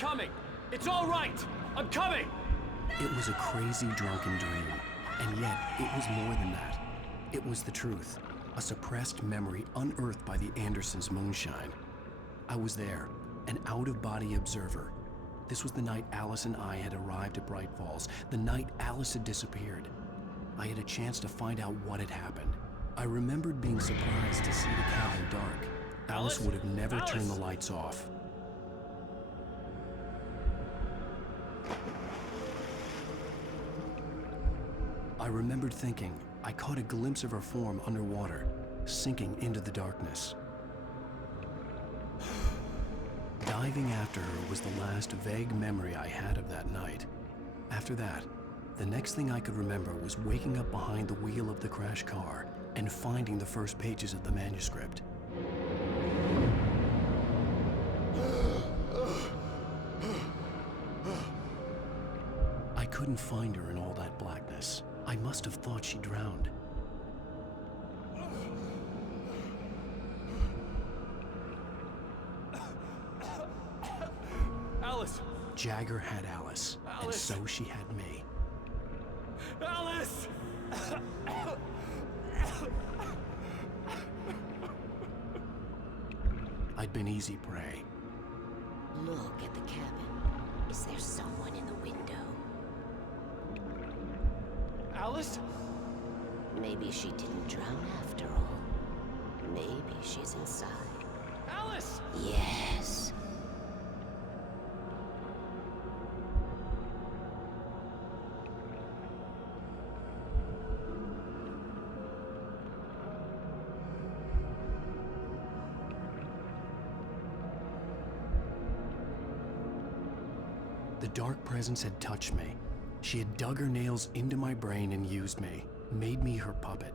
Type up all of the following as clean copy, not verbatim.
coming! It's all right! I'm coming! It was a crazy, drunken dream, and yet it was more than that. It was the truth, a suppressed memory unearthed by the Andersons' moonshine. I was there, an out-of-body observer. This was the night Alice and I had arrived at Bright Falls, the night Alice had disappeared. I had a chance to find out what had happened. I remembered being surprised to see the cabin dark. Alice would have never turned the lights off. I remembered thinking I caught a glimpse of her form underwater, sinking into the darkness. Diving after her was the last vague memory I had of that night. After that, the next thing I could remember was waking up behind the wheel of the crashed car and finding the first pages of the manuscript. I couldn't find her in all that blackness. I must have thought she drowned. Alice! Jagger had Alice, and so she had me. Alice! I'd been easy prey. Look at the cabin. Is there someone in the window? Alice? Maybe she didn't drown after all. Maybe she's inside. Alice! Yes. The dark presence had touched me. She had dug her nails into my brain and used me, made me her puppet.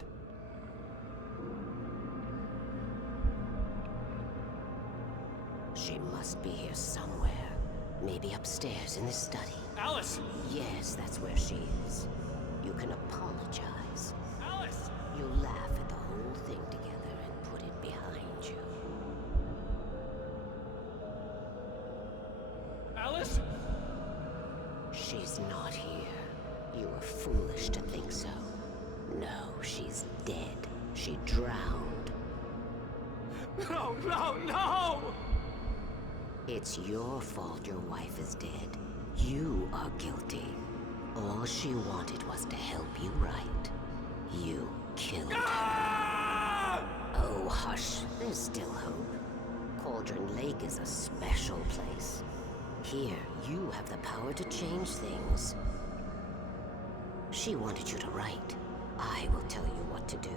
She must be here somewhere. Maybe upstairs in the study. Alice! Yes, that's where she is. You can apologize. Alice! You laugh at the whole thing together and put it behind you. Alice? She's not here. You were foolish to think so. No, she's dead. She drowned. No, no, no! It's your fault your wife is dead. You are guilty. All she wanted was to help you right. You killed her. Oh, hush. There's still hope. Cauldron Lake is a special place. Here, you have the power to change things. She wanted you to write. I will tell you what to do.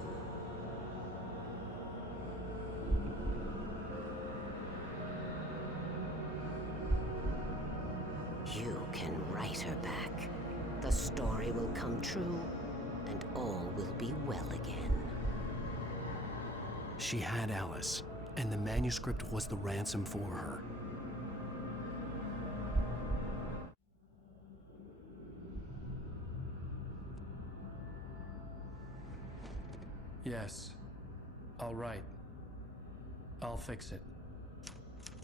You can write her back. The story will come true, and all will be well again. She had Alice, and the manuscript was the ransom for her. Yes. All right. I'll fix it.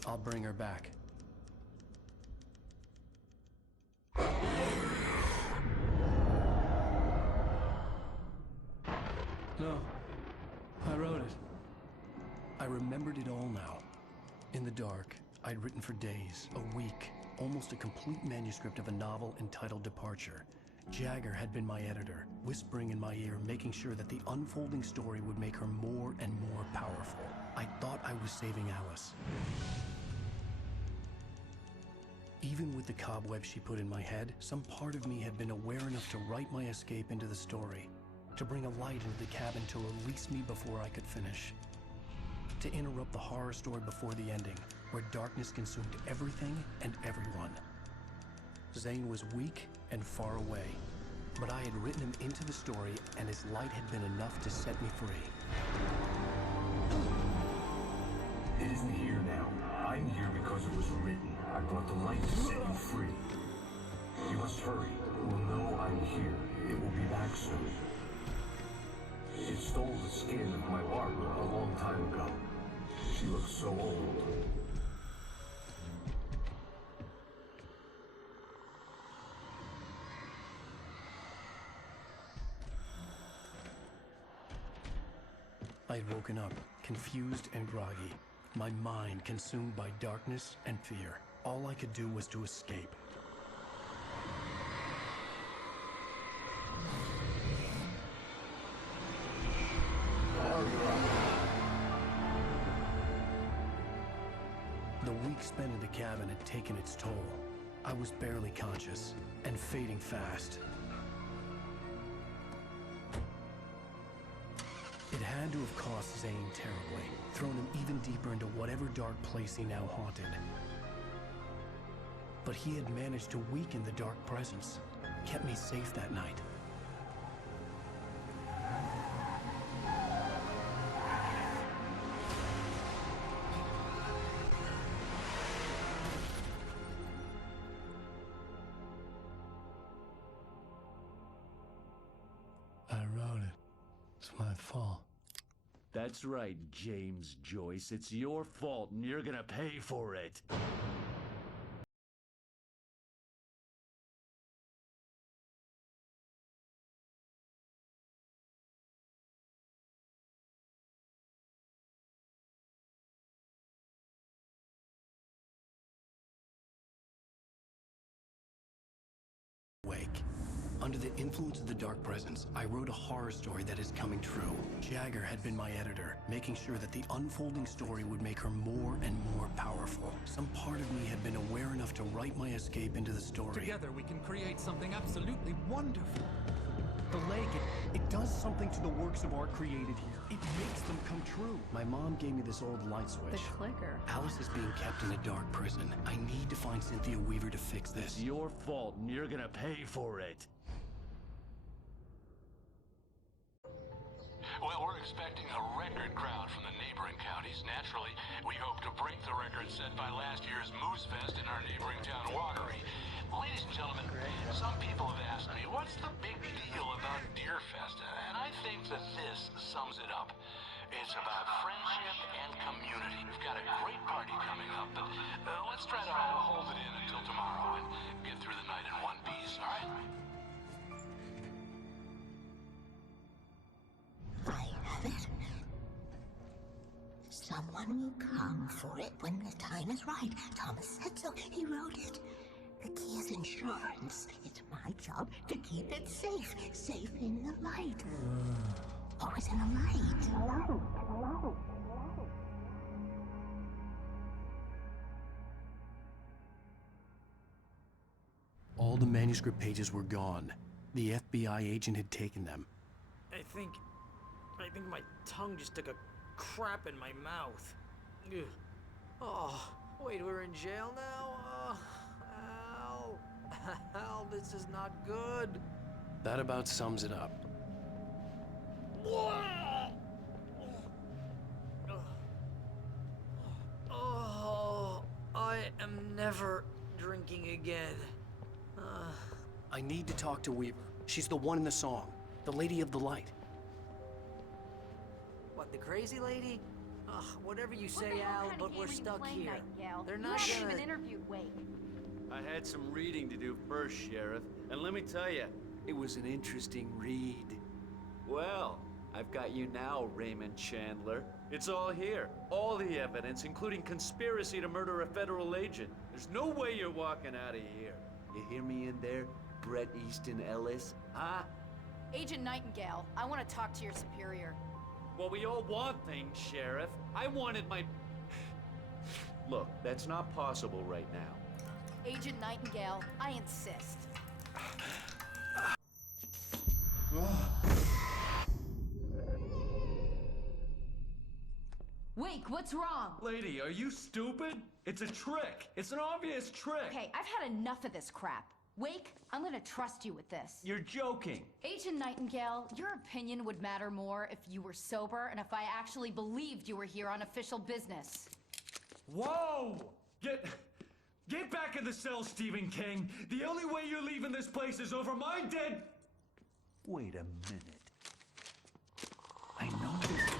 I'll bring her back. No. I wrote it. I remembered it all now. In the dark, I'd written for days, a week, almost a complete manuscript of a novel entitled Departure. Jagger had been my editor, whispering in my ear, making sure that the unfolding story would make her more and more powerful. I thought I was saving Alice. Even with the cobwebs she put in my head, some part of me had been aware enough to write my escape into the story, to bring a light into the cabin to release me before I could finish, to interrupt the horror story before the ending, where darkness consumed everything and everyone. Zane was weak and far away, but I had written him into the story, and his light had been enough to set me free. It isn't here now. I'm here because it was written. I brought the light to set you free. You must hurry. It will know I'm here. It will be back soon. It stole the skin of my Barbara a long time ago. She looks so old. I had woken up, confused and groggy, my mind consumed by darkness and fear. All I could do was to escape. The week spent in the cabin had taken its toll. I was barely conscious and fading fast. It had to have cost Zane terribly, thrown him even deeper into whatever dark place he now haunted. But he had managed to weaken the dark presence, kept me safe that night. I wrote it. It's my fault. That's right, James Joyce. It's your fault, and you're gonna pay for it. Wake. Under the influence of the dark presence, I wrote a horror story that is coming true. Jagger had been my editor, making sure that the unfolding story would make her more and more powerful. Some part of me had been aware enough to write my escape into the story. Together we can create something absolutely wonderful. The lake, it does something to the works of art created here. It makes them come true. My mom gave me this old light switch. The clicker. Alice is being kept in a dark prison. I need to find Cynthia Weaver to fix this. It's your fault, and you're gonna pay for it. Well, we're expecting a record crowd from the neighboring counties. Naturally, we hope to break the record set by last year's Moose Fest in our neighboring town, Watery. Ladies and gentlemen, some people have asked me, what's the big deal about Deer Fest? And I think that this sums it up. It's about friendship and community. We've got a great party coming up, but let's try to hold it in until tomorrow and get through the night in one piece, all right? I have it. Someone will come for it when the time is right. Thomas said so. He wrote it. The key is insurance. It's my job to keep it safe. Safe in the light. Always in the light. All the manuscript pages were gone. The FBI agent had taken them. I think my tongue just took a crap in my mouth. Ugh. Oh, wait, we're in jail now? Al. Al, this is not good. That about sums it up. Oh, I am never drinking again. I need to talk to Weaver. She's the one in the song. The Lady of the Light. What, the crazy lady? Ugh, whatever you What say, the hell Al, kind of but game we're are you stuck playing, here. Nightingale? They're You not haven't gonna... even interviewed Wake. I had some reading to do first, Sheriff, and let me tell you, it was an interesting read. Well, I've got you now, Raymond Chandler. It's all here. All the evidence, including conspiracy to murder a federal agent. There's no way you're walking out of here. You hear me in there, Bret Easton Ellis? Huh? Agent Nightingale, I want to talk to your superior. Well, we all want things, Sheriff. I wanted my... Look, that's not possible right now. Agent Nightingale, I insist. Wake, what's wrong? Lady, are you stupid? It's a trick. It's an obvious trick. Okay, I've had enough of this crap. Wake, I'm gonna trust you with this. You're joking. Agent Nightingale, your opinion would matter more if you were sober and if I actually believed you were here on official business. Whoa! Get back in the cell, Stephen King. The only way you're leaving this place is over my dead... Wait a minute. I know this...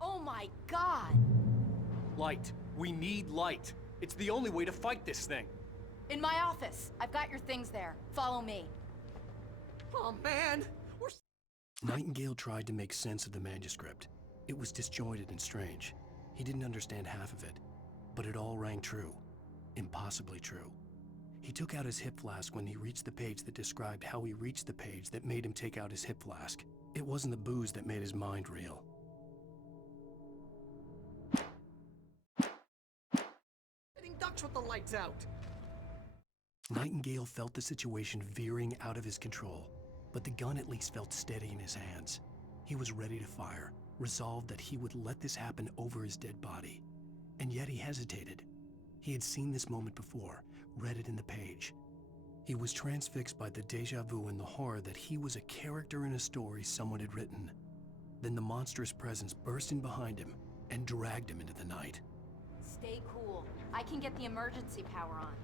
Oh my God! Light. We need light. It's the only way to fight this thing. In my office. I've got your things there. Follow me. Oh man, we're Nightingale tried to make sense of the manuscript. It was disjointed and strange. He didn't understand half of it, but it all rang true. Impossibly true. He took out his hip flask when he reached the page that described how he reached the page that made him take out his hip flask. It wasn't the booze that made his mind reel. Hitting ducks with the lights out. Nightingale felt the situation veering out of his control, but the gun at least felt steady in his hands. He was ready to fire, resolved that he would let this happen over his dead body. And yet he hesitated. He had seen this moment before, read it in the page. He was transfixed by the déjà vu and the horror that he was a character in a story someone had written. Then the monstrous presence burst in behind him and dragged him into the night. Stay cool. I can get the emergency power on.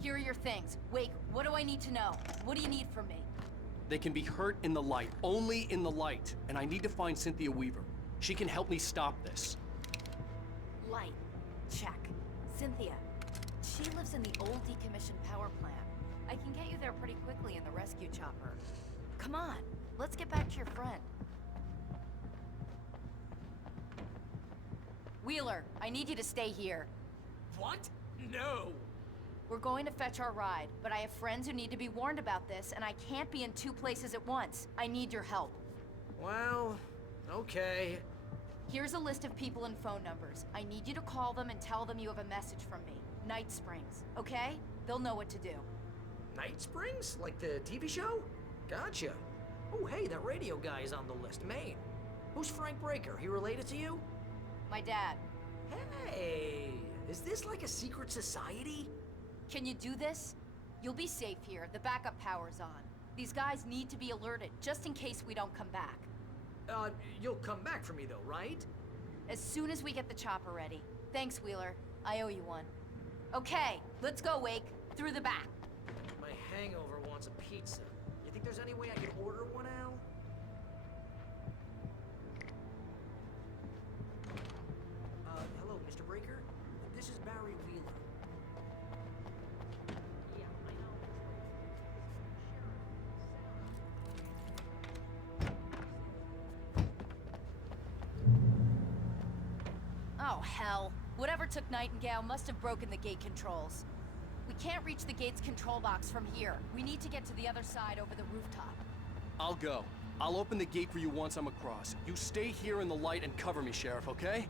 Here are your things. Wake, what do I need to know? What do you need from me? They can be hurt in the light, only in the light. And I need to find Cynthia Weaver. She can help me stop this. Light. Check. Cynthia. She lives in the old decommissioned power plant. I can get you there pretty quickly in the rescue chopper. Come on, let's get back to your friend. Wheeler, I need you to stay here. What? No. We're going to fetch our ride, but I have friends who need to be warned about this, and I can't be in two places at once. I need your help. Well, okay. Here's a list of people and phone numbers. I need you to call them and tell them you have a message from me. Night Springs, okay? They'll know what to do. Night Springs? Like the TV show? Gotcha. Oh, hey, that radio guy is on the list, Maine. Who's Frank Breaker? He related to you? My dad. Hey, is this like a secret society? Can you do this? You'll be safe here. The backup power's on. These guys need to be alerted, just in case we don't come back. You'll come back for me though, right? As soon as we get the chopper ready. Thanks, Wheeler. I owe you one. Okay, let's go, Wake. Through the back. My hangover wants a pizza. You think there's any way I could order one, Al? Hello, Mr. Breaker? This is Barry Wheeler. Yeah, I know. Oh, hell. Whatever took Nightingale must have broken the gate controls. We can't reach the gate's control box from here. We need to get to the other side over the rooftop. I'll go. I'll open the gate for you once I'm across. You stay here in the light and cover me, Sheriff, okay?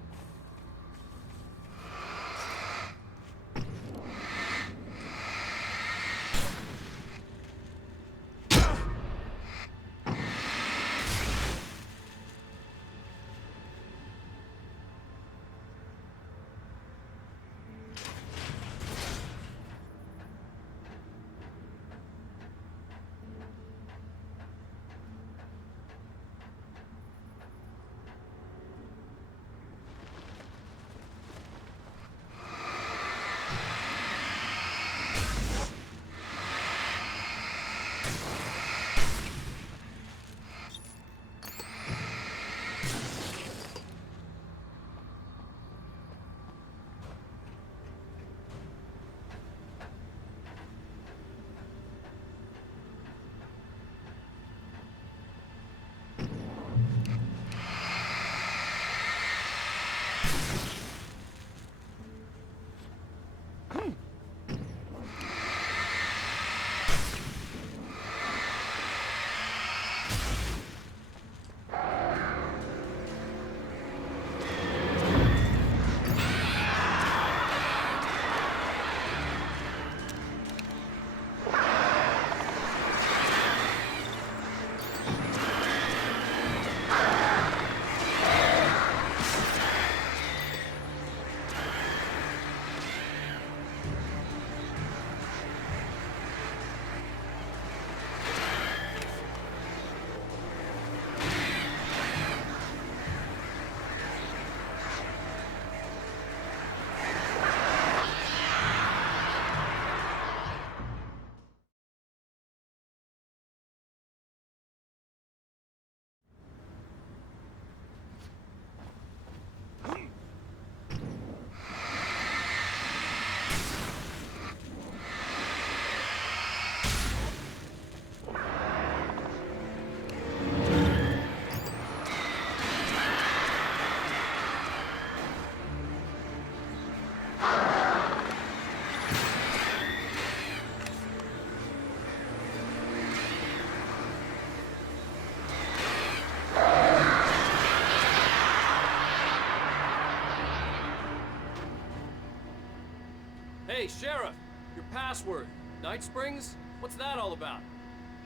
Hey, Sheriff! Your password. Night Springs? What's that all about?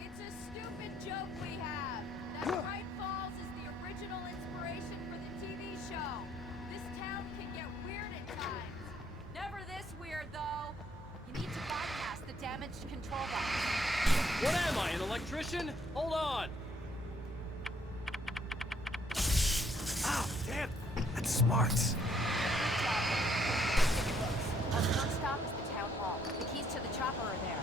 It's a stupid joke we have. That Bright Falls is the original inspiration for the TV show. This town can get weird at times. Never this weird, though. You need to bypass the damaged control box. What am I, an electrician? Hold on! Ah, damn! That's smart. Good job. Stick close. Our first stop is the town hall. The keys to the chopper are there.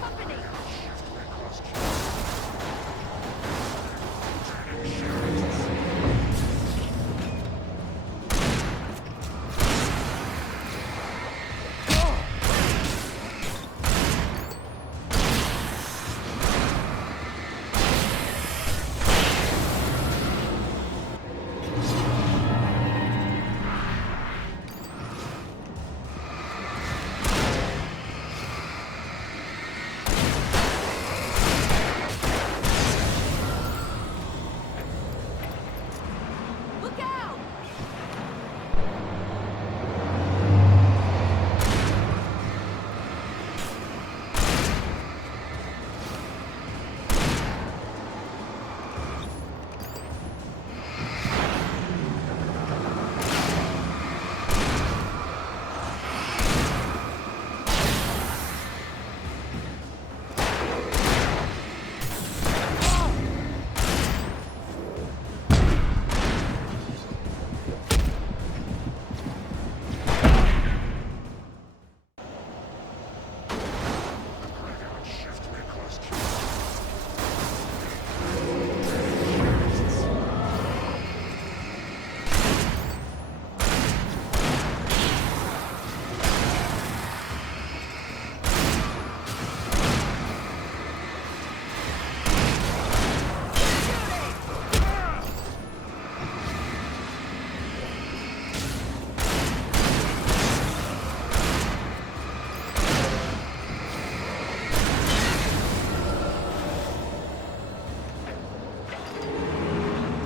Company! Look out!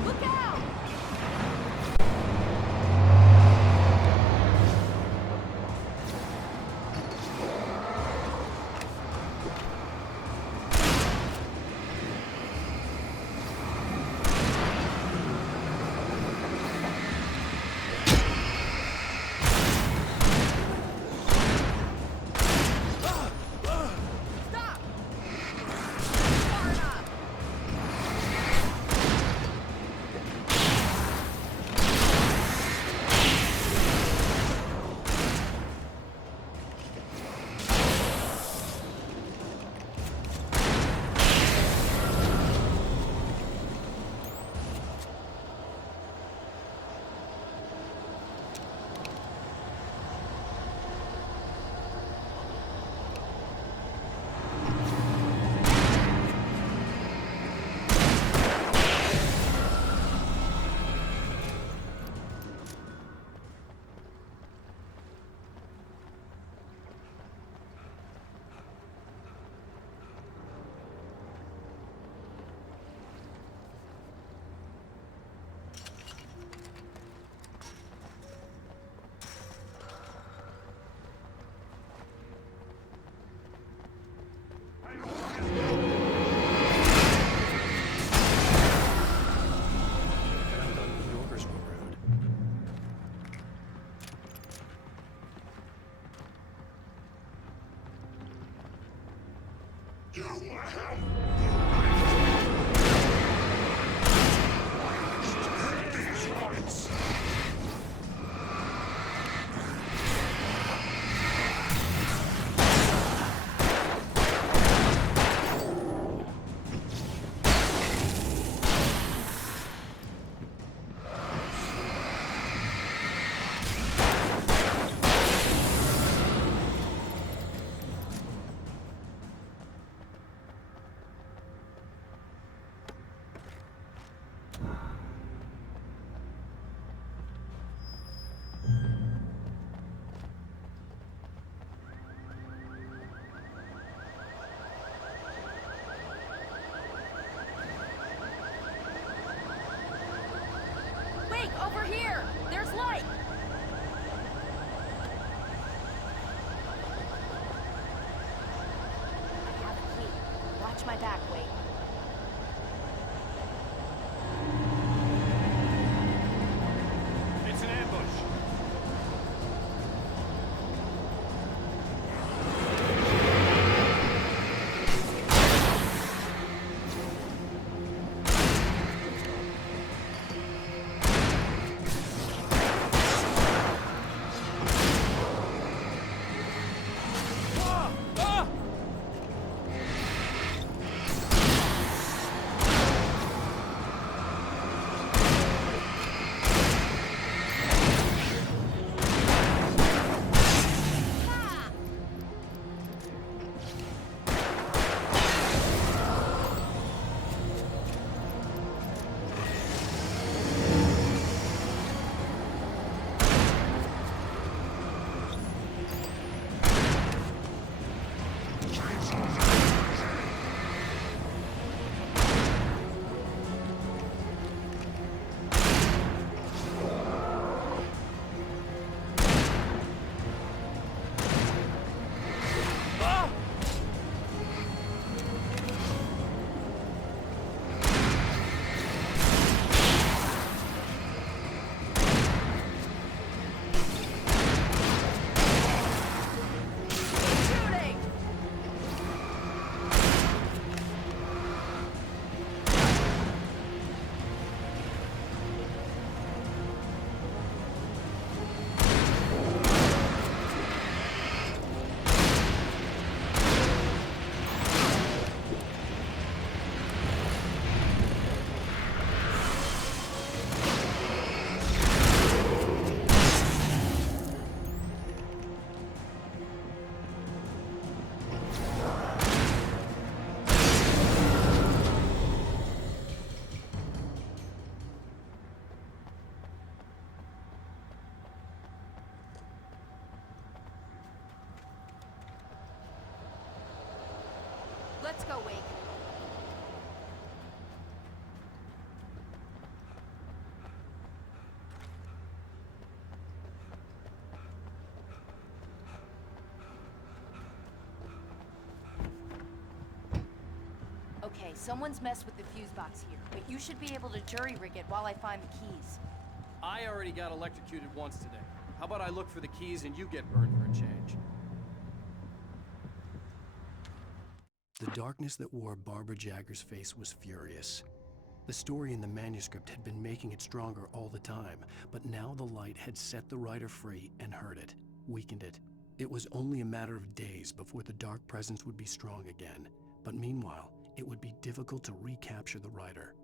Look out! Stop! Far enough! Back on Yorkersville Road. my back, Wake. It's an ambush. Let's go, Wake. Okay, someone's messed with the fuse box here, but you should be able to jury-rig it while I find the keys. I already got electrocuted once today. How about I look for the keys and you get burned for a change? The darkness that wore Barbara Jagger's face was furious. The story in the manuscript had been making it stronger all the time, but now the light had set the writer free and hurt it, weakened it. It was only a matter of days before the dark presence would be strong again, but meanwhile, it would be difficult to recapture the writer.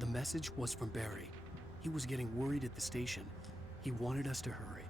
The message was from Barry. He was getting worried at the station. He wanted us to hurry.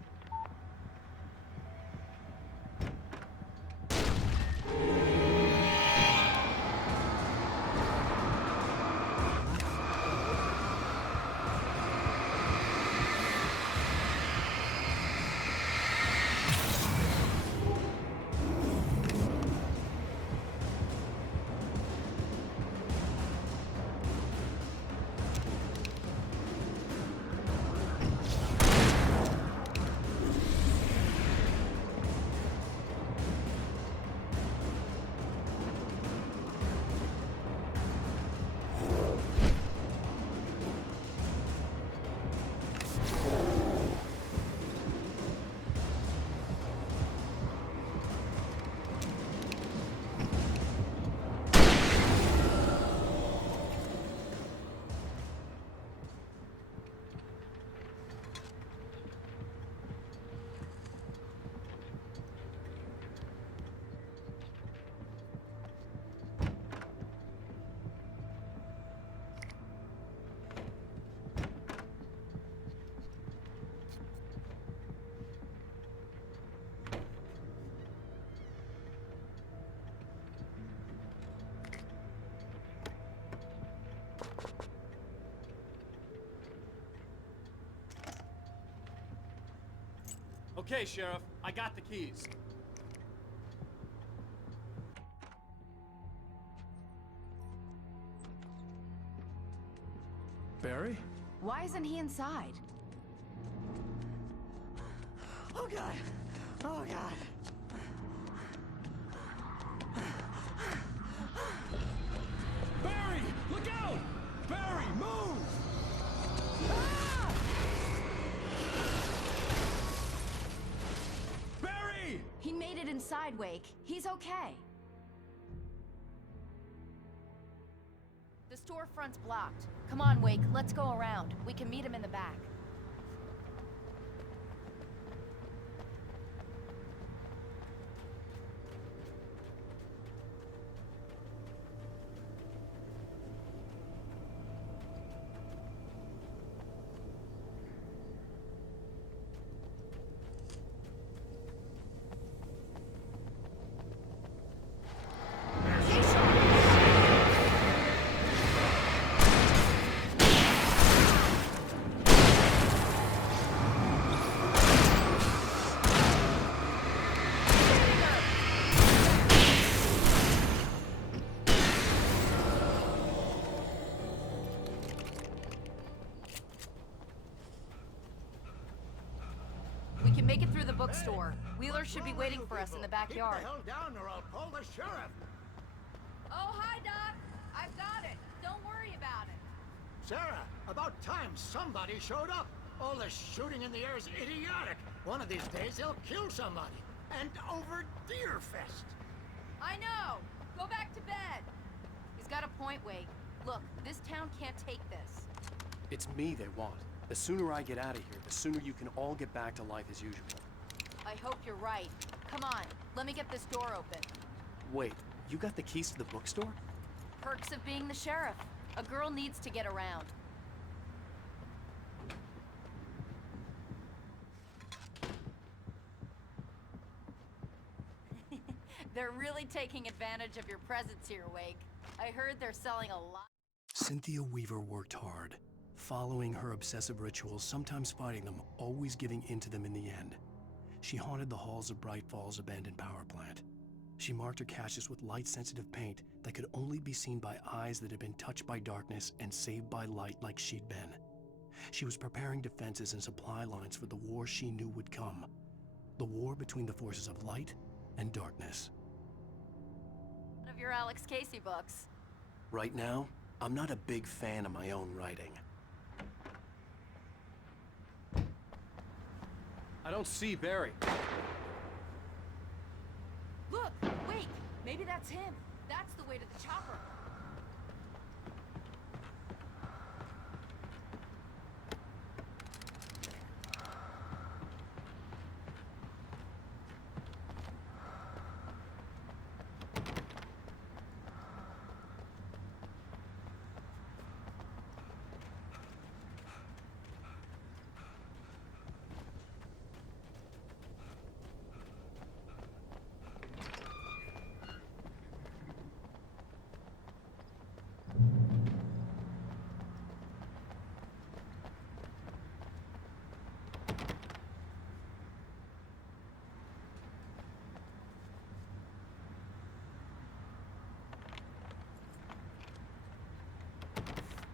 Okay, Sheriff, I got the keys. Barry? Why isn't he inside? Oh God! Oh God! Barry! Look out! Barry, move! Barry! He made it inside, Wake. He's okay. The storefront's blocked. Come on, Wake. Let's go around. We can meet him in the back. We can make it through the bookstore. Wheeler should be waiting for us in the backyard. Keep the hell down or I'll call the sheriff. Oh, hi, Doc. I've got it. Don't worry about it. Sarah, about time somebody showed up. All this shooting in the air is idiotic. One of these days they'll kill somebody. And over Deerfest. I know. Go back to bed. He's got a point, Wake. Look, this town can't take this. It's me they want. The sooner I get out of here, the sooner you can all get back to life as usual. I hope you're right. Come on, let me get this door open. Wait, you got the keys to the bookstore? Perks of being the sheriff. A girl needs to get around. They're really taking advantage of your presence here, Wake. I heard they're selling a lot. Cynthia Weaver worked hard, following her obsessive rituals, sometimes fighting them, always giving in to them in the end. She haunted the halls of Bright Falls' abandoned power plant. She marked her caches with light-sensitive paint that could only be seen by eyes that had been touched by darkness and saved by light like she'd been. She was preparing defenses and supply lines for the war she knew would come. The war between the forces of light and darkness. One of your Alex Casey books. Right now, I'm not a big fan of my own writing. I don't see Barry. Look, Wake. Maybe that's him. That's the way to the chopper.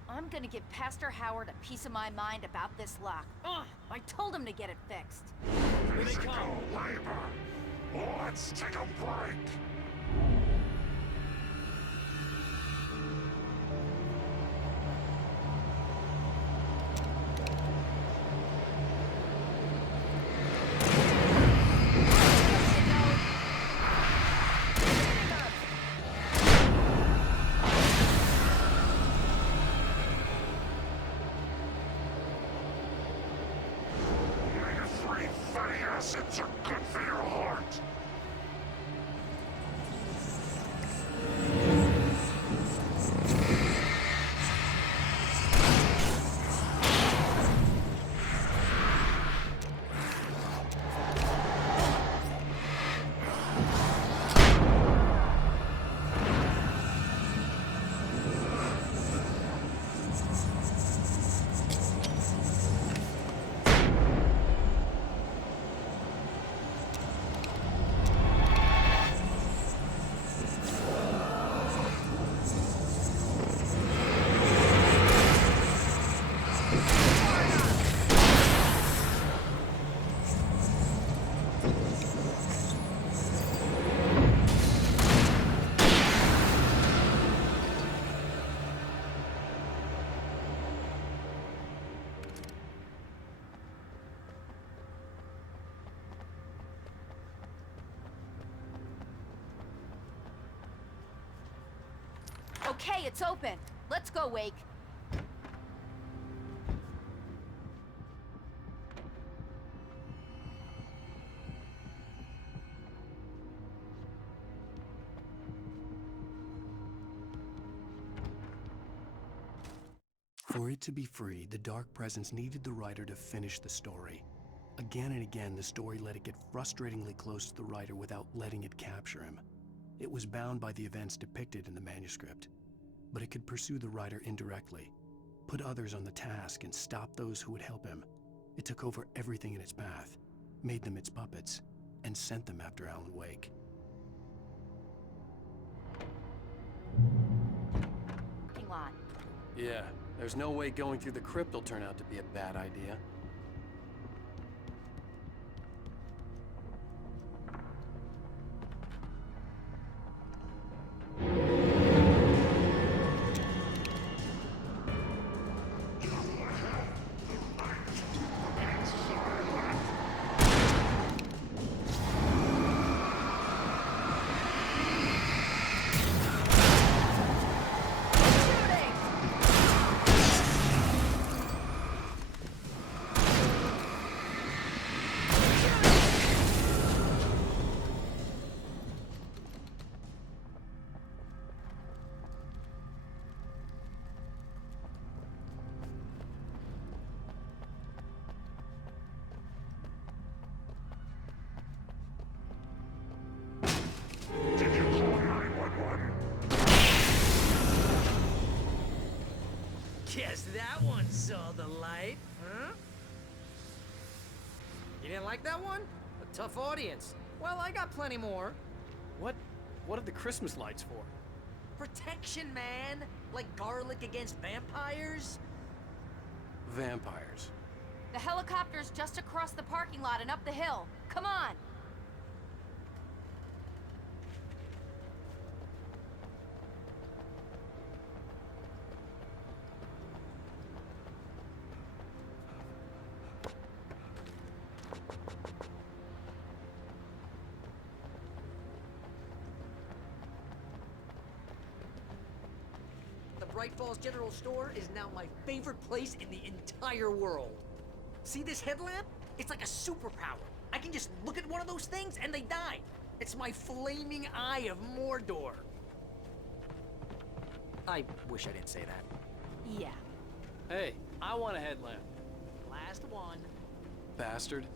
I'm gonna give Pastor Howard a piece of my mind about this lock. Ugh, I told him to get it fixed. Here they come. Labor. Let's take a break. Acids are good for your heart. Okay, it's open. Let's go, Wake. For it to be free, the Dark Presence needed the writer to finish the story. Again and again, the story let it get frustratingly close to the writer without letting it capture him. It was bound by the events depicted in the manuscript, but it could pursue the writer indirectly, put others on the task, and stop those who would help him. It took over everything in its path, made them its puppets, and sent them after Alan Wake. Parking lot. Yeah, there's no way going through the crypt will turn out to be a bad idea. Did you call 911? Guess that one saw the light, huh? You didn't like that one? A tough audience. Well, I got plenty more. What are the Christmas lights for? Protection, man! Like garlic against vampires? Vampires. The helicopter's just across the parking lot and up the hill. Come on! The Bright Falls General Store is now my favorite place in the entire world. See this headlamp? It's like a superpower. I can just look at one of those things and they die. It's my flaming eye of Mordor. I wish I didn't say that. Yeah. Hey, I want a headlamp. Last one. Bastard.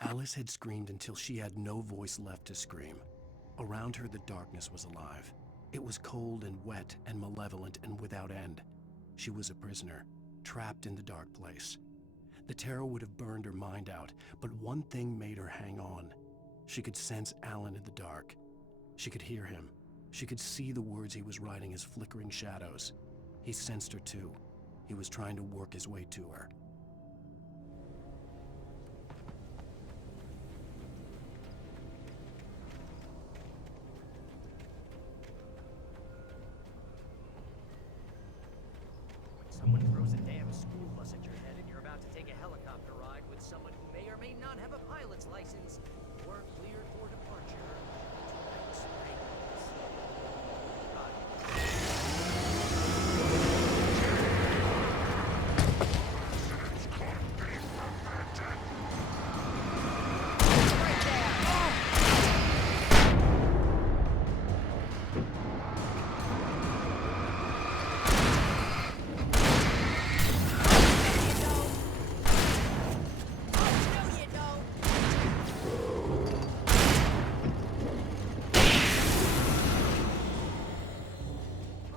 Alice had screamed until she had no voice left to scream. Around her, the darkness was alive. It was cold and wet and malevolent and without end. She was a prisoner, trapped in the dark place. The terror would have burned her mind out, but one thing made her hang on. She could sense Alan in the dark. She could hear him. She could see the words he was writing as flickering shadows. He sensed her too. He was trying to work his way to her. Someone throws a damn school bus at your head and you're about to take a helicopter ride with someone who may or may not have a pilot's license or cleared for departure. Tonight's race.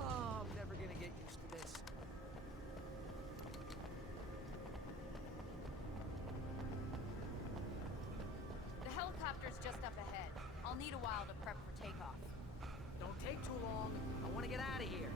Oh, I'm never gonna get used to this. The helicopter's just up ahead. I'll need a while to prep for takeoff. Don't take too long. I want to get out of here.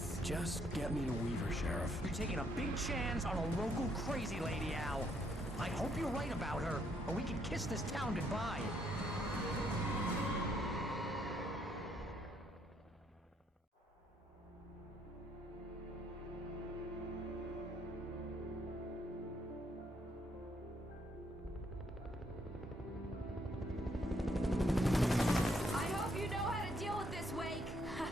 this. Just get me to Weaver, Sheriff. You're taking a big chance on a local crazy lady, Al. I hope you're right about her, or we can kiss this town goodbye. I hope you know how to deal with this, Wake.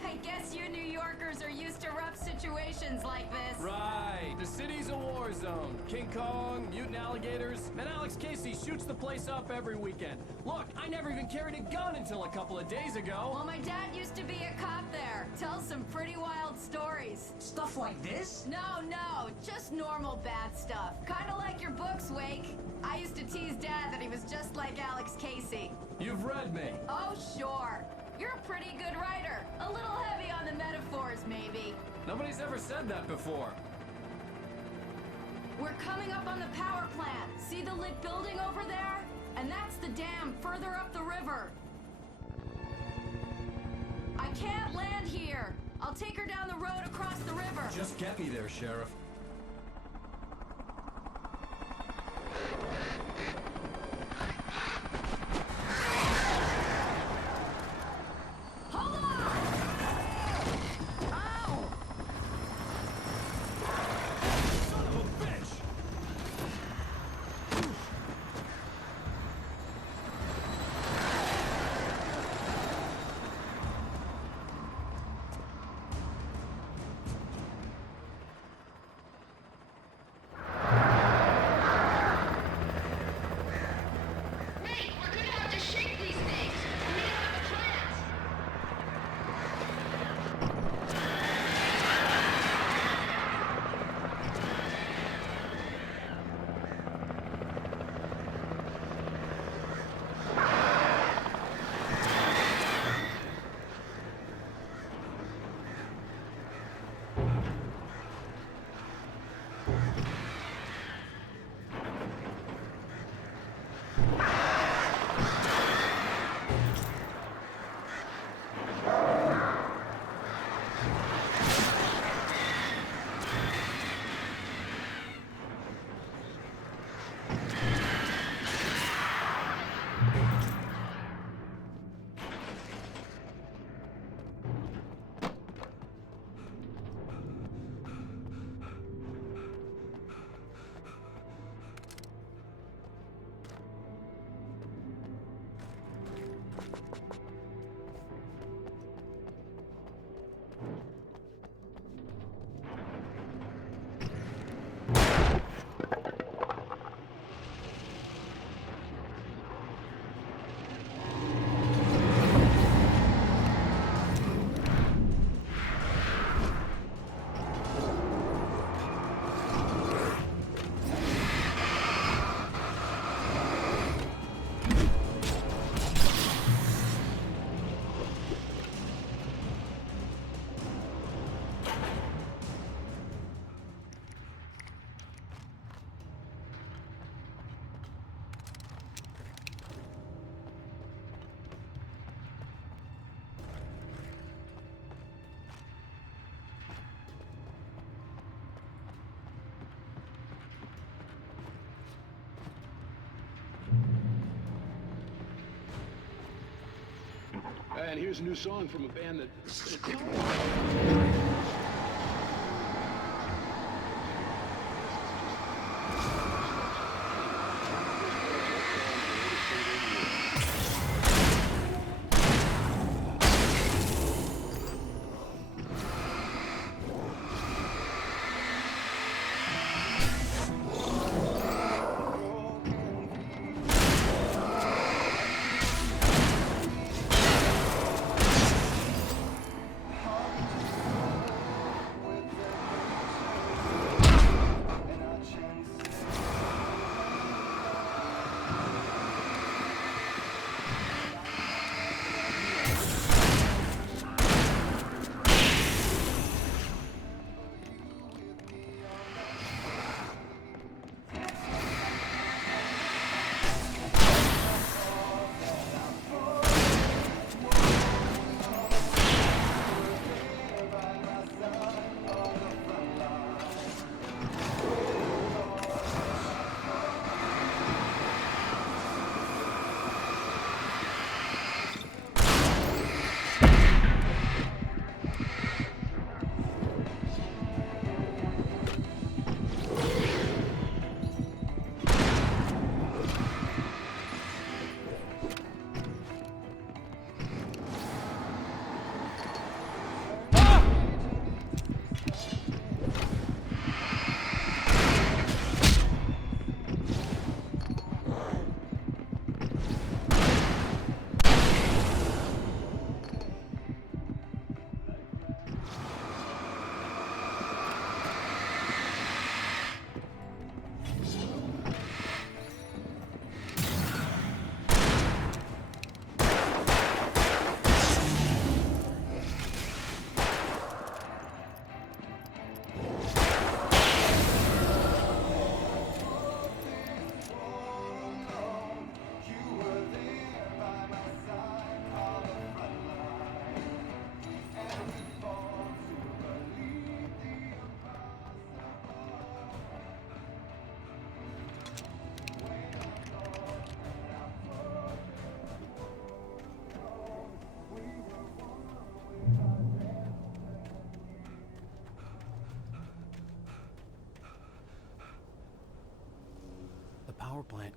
I guess you New Yorkers are used to rough situations like this. Right. The city's a war zone. King Kong, mutant alligators, and Alex Casey shoots the place up every weekend. Look, I never even carried a gun until a couple of days ago. Well, my dad used to be a cop there. Tells some pretty wild stories. Stuff like this? No, just normal bad stuff. Kinda like your books, Wake. I used to tease Dad that he was just like Alex Casey. You've read me. Oh, sure. You're a pretty good writer. A little heavy on the metaphors, maybe. Nobody's ever said that before. We're coming up on the power plant. See the lit building over there? And that's the dam further up the river. I can't land here. I'll take her down the road across the river. Just get me there, Sheriff. Hold on! Ow! Son of a bitch! Wait, we're gonna have to shake these things. We need to have a plan. And here's a new song from a band that...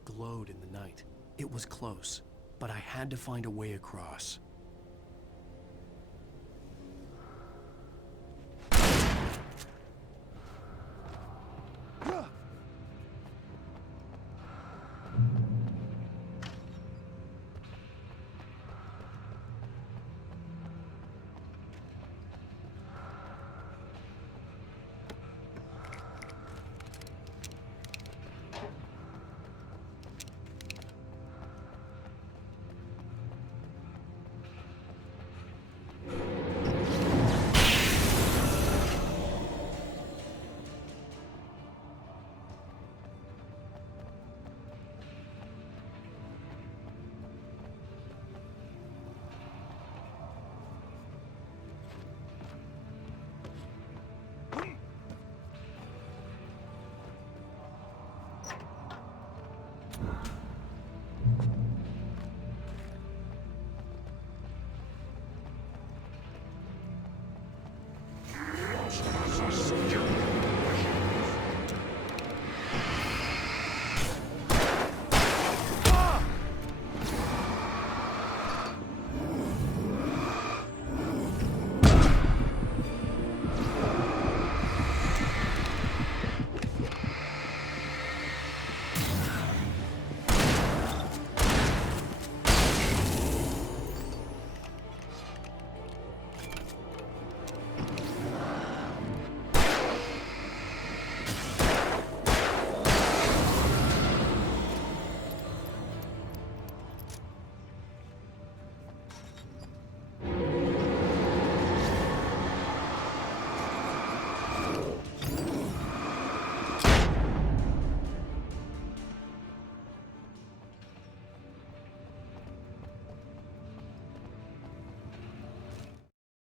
that glowed in the night. It was close, but I had to find a way across.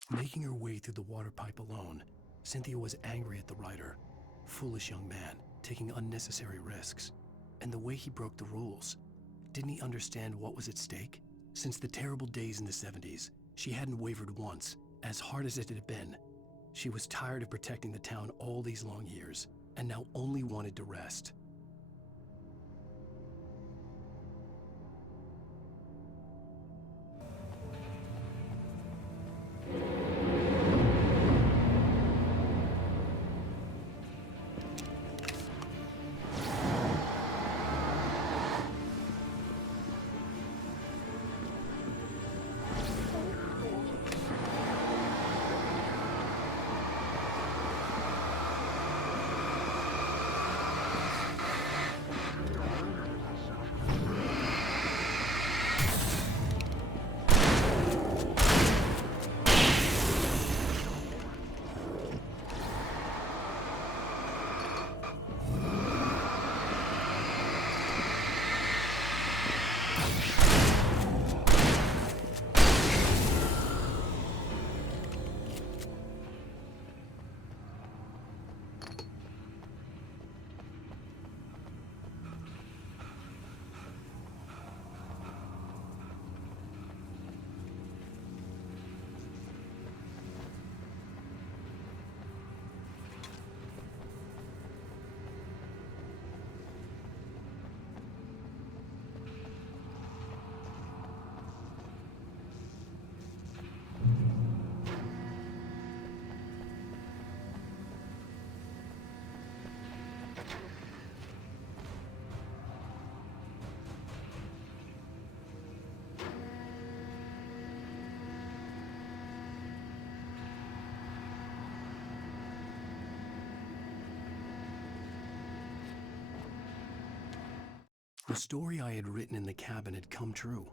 Making her way through the water pipe alone, Cynthia was angry at the writer. Foolish young man, taking unnecessary risks. And the way he broke the rules. Didn't he understand what was at stake? Since the terrible days in the 70s, she hadn't wavered once, as hard as it had been. She was tired of protecting the town all these long years, and now only wanted to rest. The story I had written in the cabin had come true.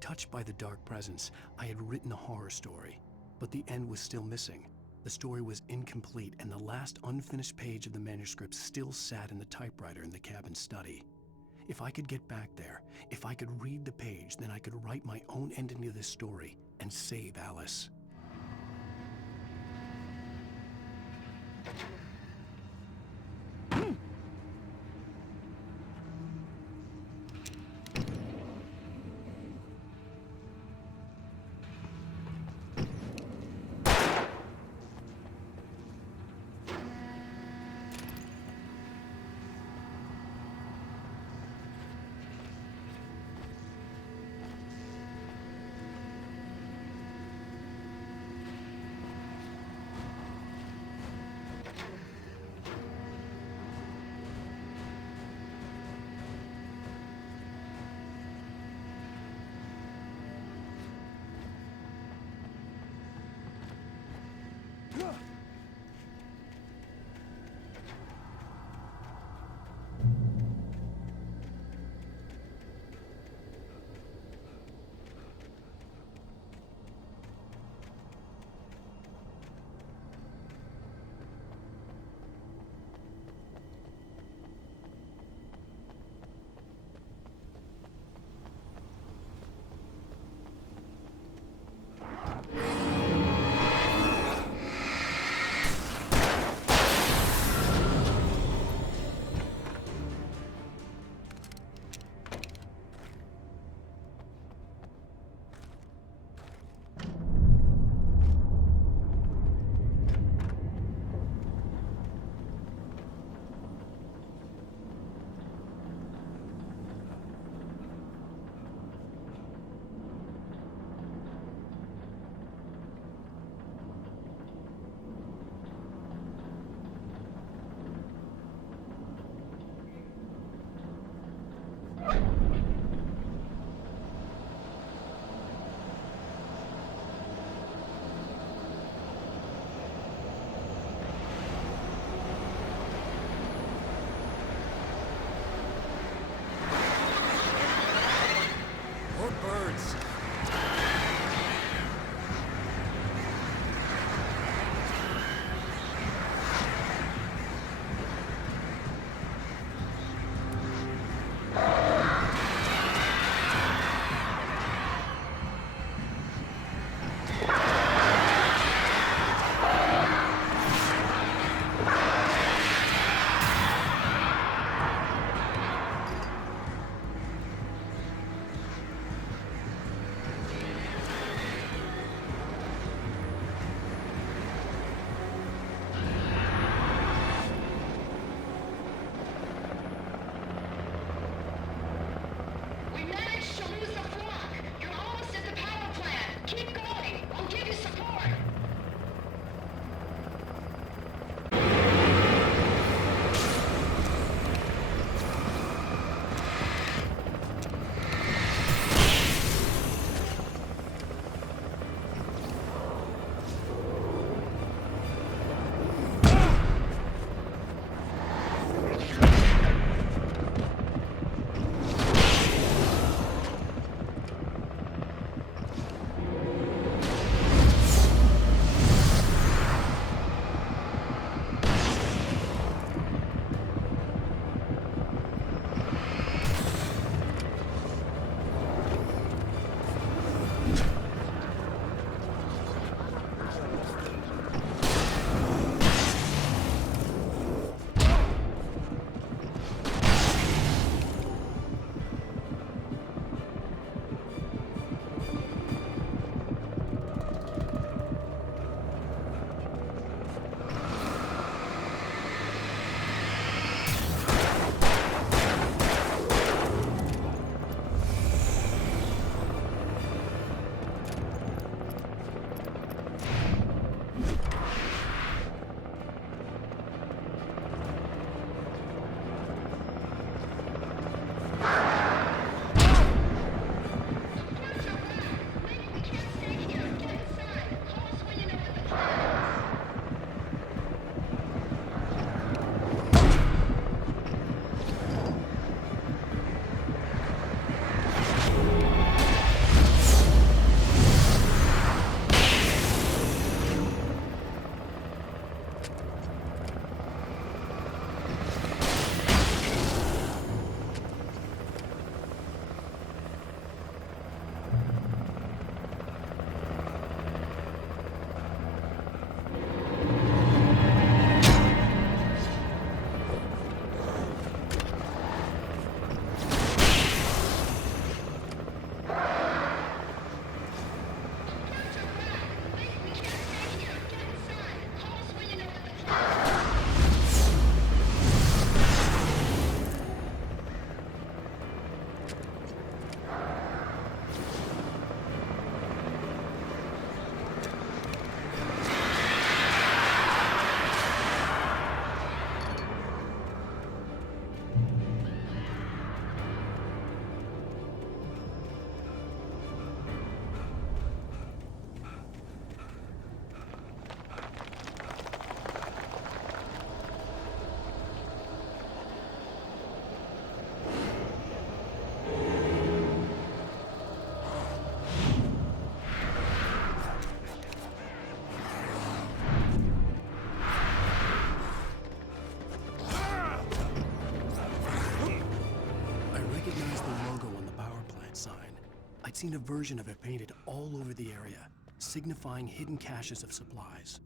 Touched by the dark presence, I had written a horror story, but the end was still missing. The story was incomplete, and the last unfinished page of the manuscript still sat in the typewriter in the cabin study. If I could get back there, if I could read the page, then I could write my own ending to this story and save Alice. I'd seen a version of it painted all over the area, signifying hidden caches of supplies.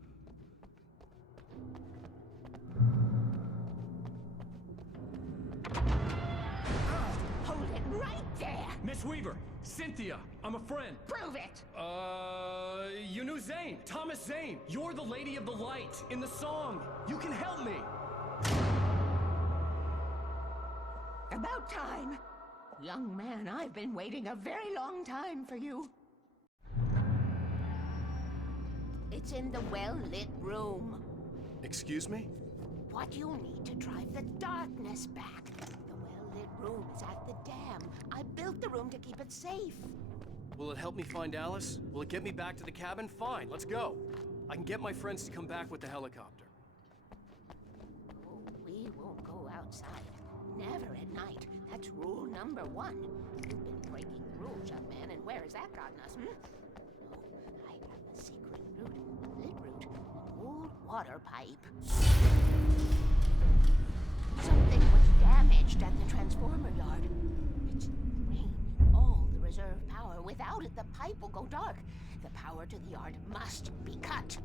Hold it right there! Miss Weaver, Cynthia, I'm a friend. Prove it! You knew Zane, Thomas Zane. You're the Lady of the Light in the song. You can help me. About time. Young man, I've been waiting a very long time for you. It's in the well-lit room. Excuse me? What you'll need to drive the darkness back. The well-lit room is at the dam. I built the room to keep it safe. Will it help me find Alice? Will it get me back to the cabin? Fine, let's go. I can get my friends to come back with the helicopter. Oh, we won't go outside. Never at night. That's rule number 1. You've been breaking the rules, young man, and where has that gotten us, No, I have a secret route, a lit route, an old water pipe. Something was damaged at the transformer yard. It's draining all the reserve power. Without it, the pipe will go dark. The power to the yard must be cut.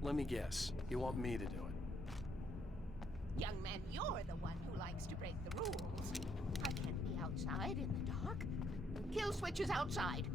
Let me guess. You want me to do it? Young man, you're the one who likes to break the rules. I can't be outside in the dark. The kill switch is outside.